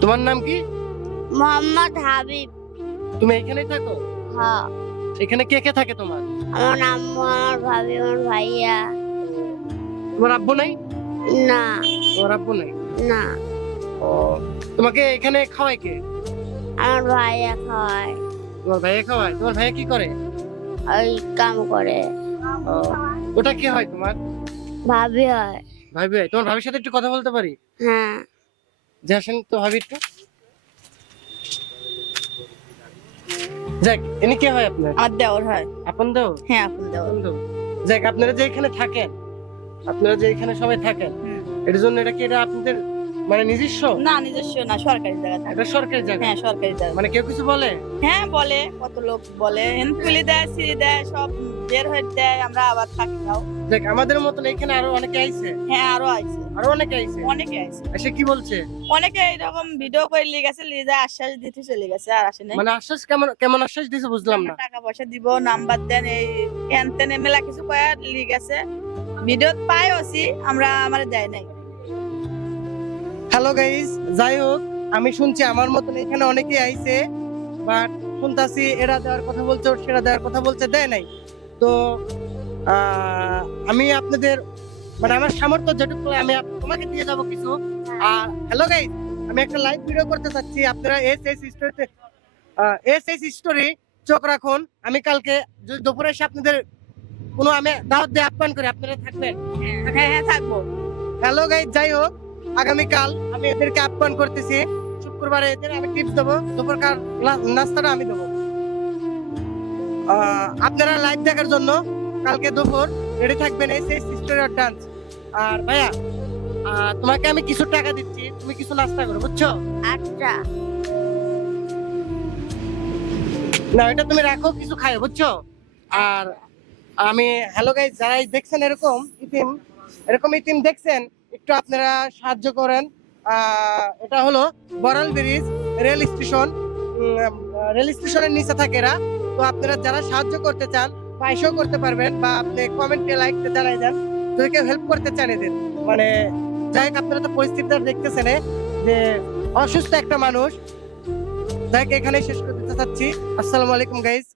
তোমার নাম কি? মোহাম্মদ হাবিব। তুমি এখানেই থাকো? হ্যাঁ। এখানে কে কে থাকে তোমার? আমার আম্মু, আমার ভাবি, আমার ভাইয়া। তোমার আব্বু নাই? না। তোমার আব্বু নাই? না। ও, তোমাকে এখানে খাওয়ায় কে? আমার ভাইয়া খাওয়ায়। তোমার ভাইয়া খাওয়ায়? তোমার ভাইয়া কি করে? ওই কাম করে। ও, ওটা কি হয় তোমার? ভাবি হয়। ভাবি হয়? তোমার ভাবির সাথে একটু কথা বলতে পারি? হ্যাঁ। যে আসেন তো ভাবি একটু। যাক, ইনি কে হয় আপনার? আমার দেওর হয়। আপন দেও? হ্যাঁ, আপন দেওর। আপন দেও। যাক, আপনারা যে এখানে থাকেন, আপনারা যে এখানে সবাই থাকেন, এর জন্য এটা কি এটা আপনাদের মানে নিজস্ব? না, নিজস্ব না, সরকারি জায়গা থাকে। এটা সরকারি জায়গা? হ্যাঁ, সরকারি জায়গা। মানে কেউ কিছু বলে? হ্যাঁ, বলে, কত লোক বলে, তুলি দেয়, সিঁড়ি দেয়, সব বের হয়ে দেয়, আমরা আবার থাকি তাও। দেখ, আমাদের মতন এখানে আরো অনেকে আইছে। হ্যাঁ, আরো আইছে, আরো অনেকে আইছে। অনেকে আইছে। এসে কি বলছে? অনেকে এরকম ভিডিও করে নিয়ে গেছে, নিয়ে যায় আশ্বাস দিতে চলে গেছে, আর আসে নাই। মানে আশ্বাস কেমন কেমন আশ্বাস দিছে বুঝলাম না। টাকা পয়সা দিব, নাম্বার দেন, এই হ্যান ত্যান মেলা কিছু কয়ে নিয়ে গেছে। ভিডিও পাইওছি আমরা, আমারে দেয় নাই। হ্যালো গাইস, যাই হোক, আমি শুনছি আমার মতন এখানে অনেকেই আইছে, বাট শুনতাছি এরা দেওয়ার কথা বলছে, সেরা দেওয়ার কথা বলছে, দেয় নাই। তো আমি আপনাদের মানে আমার সামর্থ্য যেটুকু আমি তোমাকে দিয়ে যাবো কিছু। আর হ্যালো গাইস, আমি একটা লাইভ ভিডিও করতে চাচ্ছি, আপনারা এস স্টোরি চোখ রাখুন। আমি কালকে যদি দুপুরে এসে আপনাদের কোনো আমি দাওয়াত দিয়ে আপ্যায়ন করে আপনারা থাকবেন। হ্যাঁ, হ্যাঁ, থাকবো। হ্যালো গাইস, যাই হোক, আগামীকাল আমি এদেরকে আপ্যায়ন করতেছি। শুক্রবারে এদের আমি টিপস দেবো, দুপুরকার নাস্তাটা আমি দেবো। আপনারা লাইভ দেখার জন্য কালকে দুপুর রেডি থাকবেন, এই স্টোরি অফ ডান্স। আর ভাইয়া, তোমাকে আমি কিছু টাকা দিচ্ছি, তুমি কিছু নাস্তা করো, বুঝছো? আচ্ছা। না, এটা তুমি রাখো, কিছু খাও, বুঝছো? আর আমি হ্যালো গাইস, যারা দেখছেন এরকম ইতিম দেখছেন, একটু আপনারা সাহায্য করেন। এটা হলো Baral bridge rail station, rail স্টেশনের নিচে থাকে এরা। তো আপনারা যারা সাহায্য করতে চান পয়সাও করতে পারবেন, বা আপনি কমেন্টে লাইক জানাই দেন যদি কেউ হেল্প করতে চান এদের। মানে যাই হোক, আপনারা তো পরিস্থিতিটা দেখতেছেন যে অসুস্থ একটা মানুষ। যাই হোক, এখানে শেষ করতে চাচ্ছি। আসসালামু আলাইকুম গাইস।